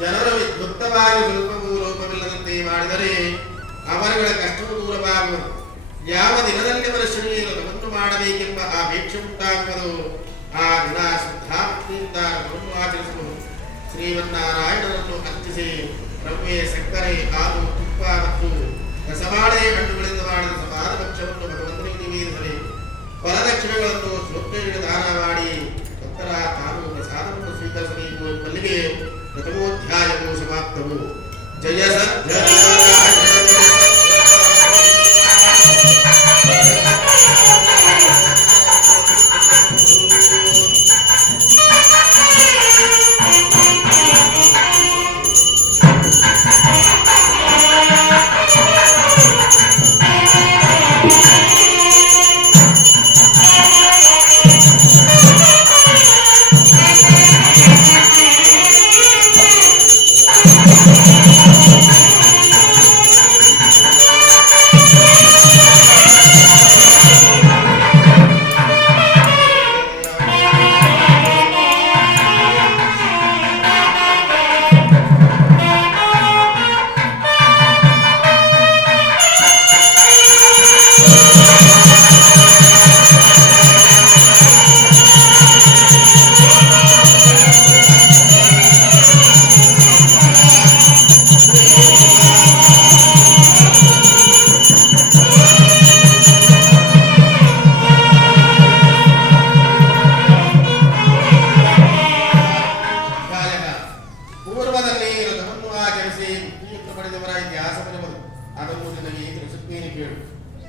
ಜನರ ವಿದ್ಯುಕ್ತವಾಗಿ ಸ್ವಲ್ಪವೂ ಲೋಪವಿಲ್ಲದಂತೆ ಮಾಡಿದರೆ ಅವರುಗಳ ಕಷ್ಟವು ದೂರವಾಗುವುದು. ಯಾವ ದಿನದಲ್ಲಿ ಮನುಷ್ಯನಿಗೆ ವ್ರತವನ್ನು ಮಾಡಬೇಕೆಂಬ ಅಪೇಕ್ಷೆ ಉಂಟಾಗುವುದು ಆ ದಿನ ಶ್ರದ್ಧಾಭಕ್ತಿಯಿಂದ ವ್ರತವನ್ನು ಆಚರಿಸಬಹುದು. ಶ್ರೀಮನ್ನಾರಾಯಣನನ್ನು ಅರ್ಚಿಸಿ ರವ್ವೆ, ಸಕ್ಕರೆ, ಹಾಲು, ತುಪ್ಪ ಮತ್ತು ರಸಬಾಳೆ ಹಣ್ಣುಗಳಿಂದ ಮಾಡಿದ ಸಮಾನ ಭಕ್ಷ್ಯವನ್ನು ಭಗವಂತನಿಗೆ ನಿವೇದಿಸಲಿ. ಫಲದಕ್ಷಿಣೆಗಳನ್ನು ಶ್ಲೋಕಗಳಿಗೆ ದಾನ ಮಾಡಿ ಭಕ್ತರ ತಾನು ಪ್ರಸಾದವನ್ನು ಸ್ವೀಕರಿಸಬೇಕು ಎಂಬಲ್ಲಿಗೆ ಪ್ರಥಮೋಧ್ಯಾಯವು ಸಮಾಪ್ತವು. ಜಯ ಸತ್ಯ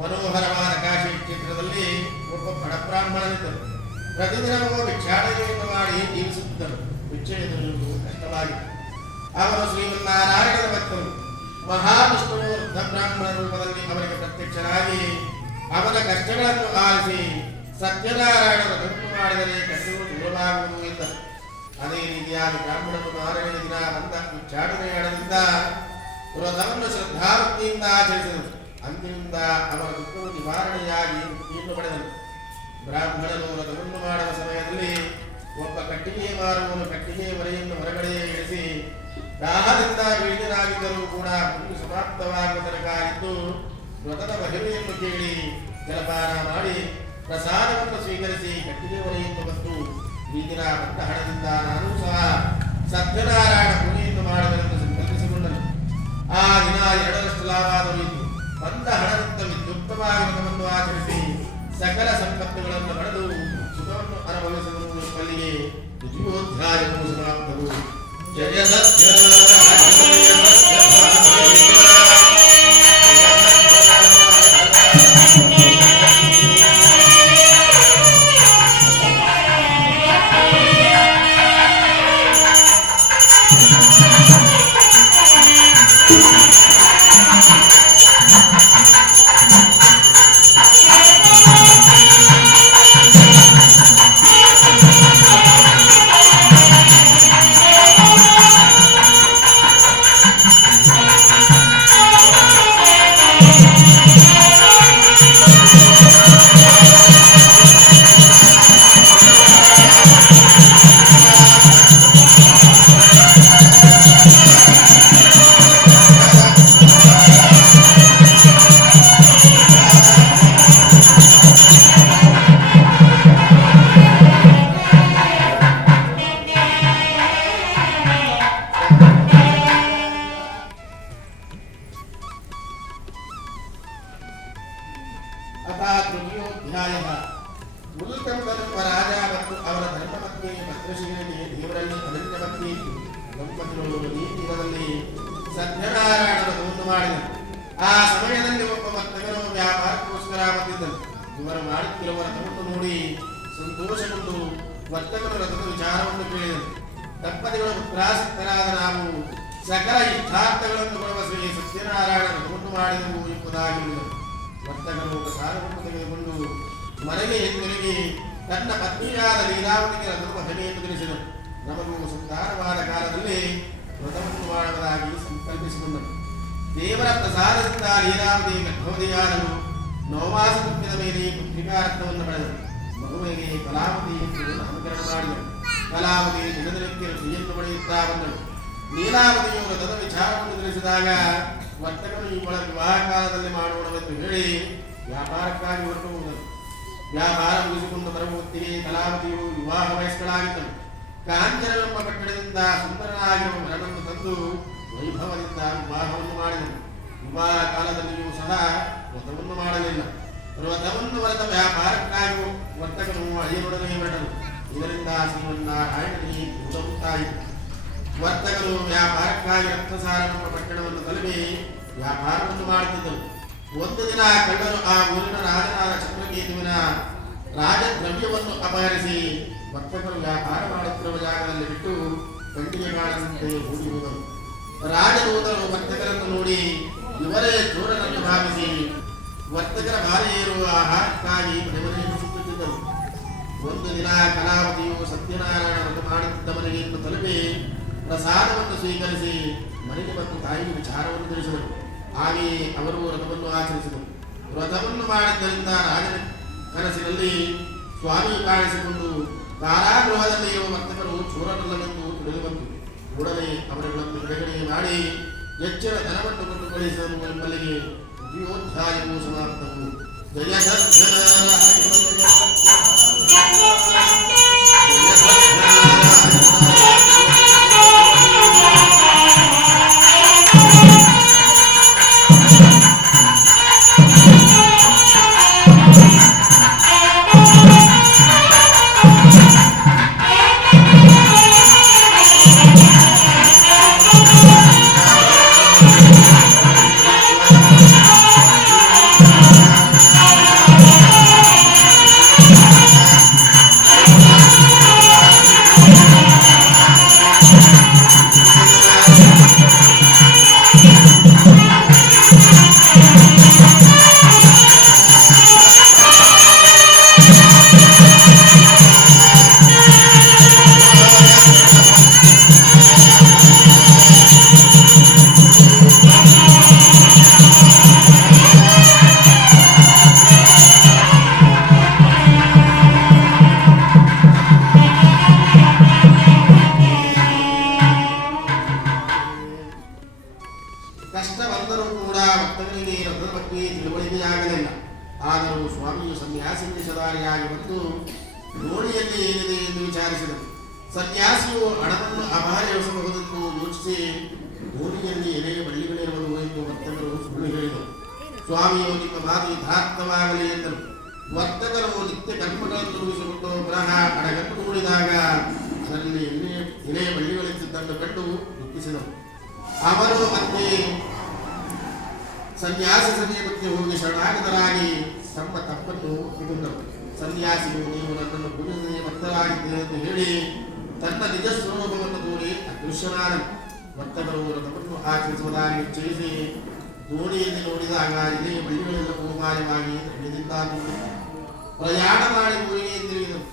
ಮನೋಹರವಾದ ಕಾಶಿ ಕ್ಷೇತ್ರದಲ್ಲಿ ಒಬ್ಬ ಬಡ ಬ್ರಾಹ್ಮಣನಿದ್ದರು. ಪ್ರತಿದಿನವೂ ಭಿಕ್ಷಾಟನೆಯನ್ನು ಮಾಡಿ ಜೀವಿಸುತ್ತಿದ್ದರು. ಭಿಕ್ಷೆಯನ್ನು ಕಷ್ಟವಾಗಿತ್ತು. ಅವರು ಶ್ರೀಮನ್ನಾರಾಯಣನ ಭಕ್ತರು. ಮಹಾವಿಷ್ಣುವು ವೃದ್ಧ ಬ್ರಾಹ್ಮಣ ರೂಪದಲ್ಲಿ ಅವರಿಗೆ ಪ್ರತ್ಯಕ್ಷರಾಗಿ ಅವರ ಕಷ್ಟಗಳನ್ನು ಆಲಿಸಿ ಸತ್ಯನಾರಾಯಣ ವ್ರತವನ್ನು ಮಾಡಿದರೆ ಕಷ್ಟಗಳು ದೂರವಾಗುವುದು ಎಂದರು. ಅದೇ ರೀತಿಯಾಗಿ ಬ್ರಾಹ್ಮಣನು ಮಾರನೆಯ ದಿನ ಬಂದ ಭಿಕ್ಷಾಟನೆಯಾಡದಿಂದ ವ್ರತವನ್ನು ಶ್ರದ್ಧಾಭಕ್ತಿಯಿಂದ ಆಚರಿಸಿದರು. ಅಂದಿನಿಂದ ಅವರ ದುಃಖವು ನಿವಾರಣೆಯಾಗಿ ಮುಕ್ತಿಯನ್ನು ಪಡೆದರು. ಬ್ರಾಹ್ಮಣನು ವ್ರತವನ್ನು ಮಾಡುವ ಸಮಯದಲ್ಲಿ ಒಬ್ಬ ಕಟ್ಟಿಗೆ ಮಾರುವನು ಕಟ್ಟಿಗೆ ಮರೆಯನ್ನು ಹೊರಗಡೆ ಇಳಿಸಿ ದಾಹದಿಂದ ಬೀಳರಾಗಿದ್ದರೂ ಕೂಡ ಒಂದು ಸಮಾಪ್ತವಾಗುವ ತನಕಾಗಿದ್ದು ವ್ರತದ ಮಹಿಮೆಯನ್ನು ಕೇಳಿ ಜಲಪಾನ ಮಾಡಿ ಪ್ರಸಾದವನ್ನು ಸ್ವೀಕರಿಸಿ ಕಟ್ಟಿಗೆ ಹೊರೆಯನ್ನು ಬಂತು. ಈ ದಿನ ಬಂದ ಹಣದಿಂದ ನಾನೂ ಸಹ ಸತ್ಯನಾರಾಯಣ ಪೂಜೆಯನ್ನು ಮಾಡುವುದೆಂದು ಸಂಕಲ್ಪಿಸಿಕೊಂಡನು. ಆ ದಿನ 2ರಷ್ಟು ಲಾಭ ದೊರೆಯಿತು. ಬಂದ ಹಣದಿಂದ ವಿದ್ಯುಕ್ತವಾಗಿ ವ್ರತವನ್ನು ಆಚರಿಸಿ ಸಕಲ ಸಂಪತ್ತುಗಳನ್ನು ಪಡೆದು ಸುಖವನ್ನು ಅನುಭವಿಸುವುದು ಅಲ್ಲಿಗೆ ದ್ವಿತೀಯೋಧ್ಯಾಯವು ಸಮಾಪ್ತವು. ಜಯ ಪತ್ನಿ ಭದ್ರಶಿಲೆಗೆ ದೇವರಲ್ಲಿ ಅನನ್ಯ ಭಕ್ತಿ ಇತ್ತು. ದಂಪತಿಗಳು ಈ ತೀರದಲ್ಲಿ ಸತ್ಯನಾರಾಯಣ ವ್ರತವನ್ನು ಮಾಡಿದರು. ಆ ಸಮಯದಲ್ಲಿ ಒಬ್ಬ ವರ್ತಕರು ವ್ಯಾಪಾರಕ್ಕೋಸ್ಕರ ಬಂದಿದ್ದರು. ಇವರು ಮಾಡುತ್ತಿರುವ ವ್ರತವನ್ನು ನೋಡಿ ಸಂತೋಷಗೊಂಡು ವರ್ತಕರು ವ್ರತದ ವಿಚಾರವನ್ನು ಕೇಳಿದರು. ದಂಪತಿಗಳು ಪುತ್ರಾಸಕ್ತರಾದ ನಾವು ಸಕಲ ಇಷ್ಟಾರ್ಥಗಳನ್ನು ಕೊಡುವ ಶ್ರೀ ಸತ್ಯನಾರಾಯಣ ವ್ರತವನ್ನು ಮಾಡಿದೆವು ಎಂಬುದಾಗಿ ಹೇಳಿದರು. ವರ್ತಕರು ಪ್ರಸಾದವನ್ನು ತೆಗೆದುಕೊಂಡು ಮನೆಗೆ ಹಿಂದಿರುಗಿ ತನ್ನ ಪತ್ನಿಯಾದ ಲೀಲಾವತಿಗೆ ರಥದ ಮಹಿಮೆಯನ್ನು ತಿಳಿಸಿದರು. ನಮಗೂ ಸಂತಾನವಾದ ಕಾಲದಲ್ಲಿ ವ್ರತವನ್ನು ಮಾಡುವುದಾಗಿ ಸಂಕಲ್ಪಿಸಿಕೊಂಡರು. ದೇವರ ಪ್ರಸಾದದಿಂದ ಲೀಲಾವತಿ ಗರ್ಭವತಿಯಾದಳು. ನವಮಾಸ ತುಂಬಿದ ಮೇಲೆ ಪುತ್ರಿಕಾರ್ಥವನ್ನು ಪಡೆದರು. ಮಗುವಿಗೆ ಕಲಾವತಿ ಎಂದು ನಾಮಕರಣ ಮಾಡಿದರು. ಕಲಾವತಿ ದಿನದಿನಕ್ಕೆ ಋಷಿಯನ್ನು ಪಡೆಯುತ್ತಾ ಬಂದಳು. ಲೀಲಾವತಿಯು ವ್ರತದ ವಿಚಾರವನ್ನು ತಿಳಿಸಿದಾಗ ವರ್ತಕರು ಇವಳ ವಿವಾಹ ಕಾಲದಲ್ಲಿ ಮಾಡೋಣವೆಂದು ಹೇಳಿ ವ್ಯಾಪಾರಕ್ಕಾಗಿ ಹೊರಟು ಹೋದರು. ವ್ಯಾಪಾರ ಮುಗಿಸಿಕೊಂಡು ಬರುವ ಹೊತ್ತಿಗೆ ಕಲಾವತಿಯು ವಿವಾಹ ವಯಸ್ಕಳಾಗಿದ್ದಳು. ಕಾಂಚನವೆಂಬ ಕಟ್ಟಡದಿಂದ ಸುಂದರನಾಗಿರುವ ಮರವನ್ನು ತಂದು ವೈಭವದಿಂದ ವಿವಾಹವನ್ನು ಮಾಡಿದನು. ವಿವಾಹ ಕಾಲದಲ್ಲಿಯೂ ಸಹ ವ್ರತವನ್ನು ಮಾಡಲಿಲ್ಲ. ವ್ರತವನ್ನು ಬರೆದ ವ್ಯಾಪಾರಕ್ಕಾಗಿ ವರ್ತಕನು ಅಳಿಯನೊಡನೆ ಹೊರಟನು. ಇದರಿಂದ ಶ್ರೀಮನ್ನಾರಾಯಣನಿಗೆ ಉಂಟಾಯಿತು. ವರ್ತಕರು ವ್ಯಾಪಾರಕ್ಕಾಗಿ ರಕ್ತಸಾರವೆಂಬ ಪಟ್ಟಣವನ್ನು ತಲುಪಿ ವ್ಯಾಪಾರವನ್ನು ಮಾಡುತ್ತಿದ್ದರು. ಒಂದು ದಿನ ಕಳ್ಳರು ಆ ಊರಿನ ರಾಜನಾದ ಚಂದ್ರಕೇತುವಿನ ರಾಜದ್ರವ್ಯವನ್ನು ಅಪಹರಿಸಿ ವರ್ತಕರು ವ್ಯಾಪಾರ ಮಾಡುತ್ತಿರುವ ಜಾಗದಲ್ಲಿ ಬಿಟ್ಟು ಕಂಟಿಗೆ ಕಾಣದಂತೆ ಓಡಿ ಹೋದರು. ರಾಜದೂತರು ವರ್ತಕರನ್ನು ನೋಡಿ ಇವರೇ ಚೋರನನ್ನು ಭಾವಿಸಿ ವರ್ತಕರ ಬಾರಿ ಏರುವ ಆಹಾರಕ್ಕಾಗಿ ಮನೆಮನೆಯನ್ನು ಸುತ್ತುತ್ತಿದ್ದರು. ಒಂದು ದಿನ ಕಲಾವತಿಯು ಸತ್ಯನಾರಾಯಣ ವ್ರತ ಮಾಡುತ್ತಿದ್ದವನಿಗೆ ಎಂದು ತಲುಪಿ ಪ್ರಸಾದವನ್ನು ಸ್ವೀಕರಿಸಿ ಮನೆಗೆ ಬಂದು ತಾಯಿಗೆ ವಿಚಾರವನ್ನು ತಿಳಿಸಿದರು. ಹಾಗೆಯೇ ಅವರು ವ್ರತವನ್ನು ಆಚರಿಸಿದರು. ವ್ರತವನ್ನು ಮಾಡಿದ್ದರಿಂದ ರಾಜನ ಕನಸಿನಲ್ಲಿ ಸ್ವಾಮಿ ಕಾಣಿಸಿಕೊಂಡು ಕಾರಾಗೃಹದಲ್ಲಿ ಇರುವ ವರ್ತಕರು ಚೋರನಲ್ಲವೆಂದು ತಿಳಿದು ಬಂತು. ಕೂಡಲೇ ಅವರುಗಳನ್ನು ಬಿಡುಗಡೆ ಮಾಡಿ ಹೆಚ್ಚಿನ ಧನವನ್ನು ಕೊಟ್ಟು ಕಳಿಸಲು ಎಂಬಲ್ಲಿಗೆ ದ್ವಿಯೋಧ್ಯಾಯವು ಸಮಾಪ್ತವು. ಜಯ ಕಷ್ಟ ಬಂದರೂ ಕೂಡ ಭಕ್ತನಿಗೆ ರಥದ ಬಗ್ಗೆ ತಿಳುವಳಿಕೆಯಾಗಲಿಲ್ಲ. ಆದರೂ ಸ್ವಾಮಿಯು ಸನ್ಯಾಸಿ ವೇಷಧಾರಿಯಾಗಿ ಬಂದು ದೋಣಿಯಲ್ಲಿ ಏನಿದೆ ಎಂದು ವಿಚಾರಿಸಿದರು. ಸನ್ಯಾಸಿಯು ಹಣವನ್ನು ಅಪಹರಿಸಬಹುದೆಂದು ಯೋಚಿಸಿ ದೋಣಿಯಲ್ಲಿ ಎಲೆಯ ಬಳ್ಳಿಗಳಿರುವುದು ಎಂದು ವರ್ತಕರು ಸುಳ್ಳು ಹೇಳಿದರು. ಸ್ವಾಮಿಯು ನಿಮ್ಮ ಮಾತು ಯಥಾರ್ಥವಾಗಲಿ ಎಂದರು. ವರ್ತಕರು ನಿತ್ಯ ಕರ್ಮಗಳನ್ನು ಮುಗಿಸಿಕೊಂಡು ಪುನಃ ಹಡಗನ್ನು ನೋಡಿದಾಗ ಅದರಲ್ಲಿ ಎಲೆಯ ಬಳ್ಳಿಗಳಿದ್ದುದನ್ನು ಕಂಡು ದುಃಖಿಸಿದರು. ಅವರು ಮತ್ತೆ ಸನ್ಯಾಸಿ ಸಮೀಪಕ್ಕೆ ಹೋಗಿ ಶರಣಾಗತರಾಗಿ ತಮ್ಮ ತಪ್ಪನ್ನು ಒಪ್ಪಿಕೊಂಡರು. ಸನ್ಯಾಸಿಯು ನೀವು ನನ್ನನ್ನು ಗುರುವಿಗೆ ಭಕ್ತರಾಗಿದ್ದೇನೆ ಎಂದು ಹೇಳಿ ತನ್ನ ನಿಜ ಸ್ವರೂಪವನ್ನು ತೋರಿ ಅದೃಶ್ಯನಾದನು. ವರ್ತಕರು ವ್ರತವನ್ನು ಆಚರಿಸುವುದಾಗಿ ನಿಶ್ಚಯಿಸಿ ದೋಣಿಯಲ್ಲಿ ನೋಡಿದಾಗ ಇದೇ ಬಳ್ಳಿಗಳೆಲ್ಲ ಗೋಮಾಯವಾಗಿ ನಡೆದಿದ್ದಾಗಿ ಪ್ರಯಾಣ ಮಾಡಿ ಊರಿಗೆ ಹಿಂದಿರುಗಿದರು.